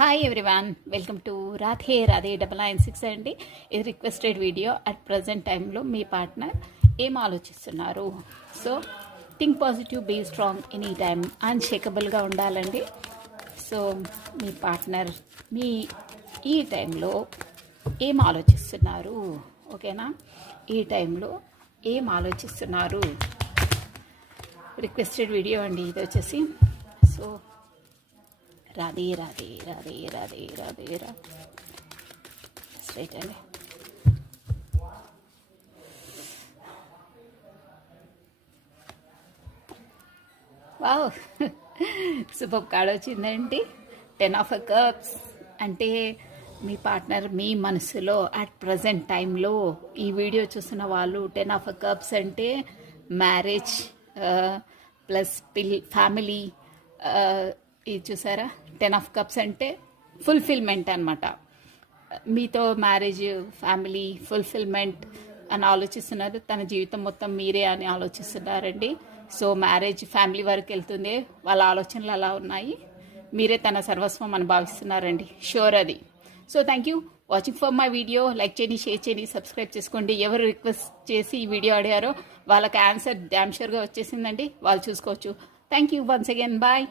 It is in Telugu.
Hi everyone, welcome to Radhe 996 అండి. ఇది రిక్వెస్టెడ్ వీడియో. అట్ ప్రజెంట్ టైంలో మీ పార్ట్నర్ ఏం ఆలోచిస్తున్నారు? So think positive, be strong, any time అన్షేకబుల్గా ఉండాలండి. సో మీ పార్ట్నర్ ఈ టైంలో ఏం ఆలోచిస్తున్నారు? ఓకేనా? ఈ టైంలో ఏం ఆలోచిస్తున్నారు? రిక్వెస్టెడ్ వీడియో అండి ఇది వచ్చేసి. సో రాధే రాధే రాధే రాధే రాధే రా స్ట్రైట్ అండి. వావ్, సూపర్ కార్డ్ వచ్చిందండి. 10 ఆఫ్ కప్స్ అంటే మీ పార్ట్నర్ మీ మనసులో అట్ ప్రజెంట్ టైంలో ఈ వీడియో చూస్తున్న వాళ్ళు 10 ఆఫ్ కప్స్ అంటే మ్యారేజ్ ప్లస్ ఫ్యామిలీ. ఇది చూసారా? 10 ఆఫ్ కప్స్ అంటే ఫుల్ఫిల్మెంట్ అనమాట. మీతో మ్యారేజ్, ఫ్యామిలీ, ఫుల్ఫిల్మెంట్ అని ఆలోచిస్తున్నారు. తన జీవితం మొత్తం మీరే అని ఆలోచిస్తున్నారండి. సో మ్యారేజ్, ఫ్యామిలీ వరకు వెళ్తుంది. వాళ్ళ ఆలోచనలు అలా ఉన్నాయి. మీరే తన సర్వస్వం అని భావిస్తున్నారండి, షూర్ అది. So thank you watching for my video. Like చేయండి, షేర్ చేయండి, సబ్స్క్రైబ్ చేసుకోండి. ఎవరు రిక్వెస్ట్ చేసి ఈ వీడియో అడిగారో వాళ్ళకి ఆన్సర్ డ్యామ్ షూర్గా వచ్చేసిందండి. వాళ్ళు చూసుకోవచ్చు. Thank you once again, bye.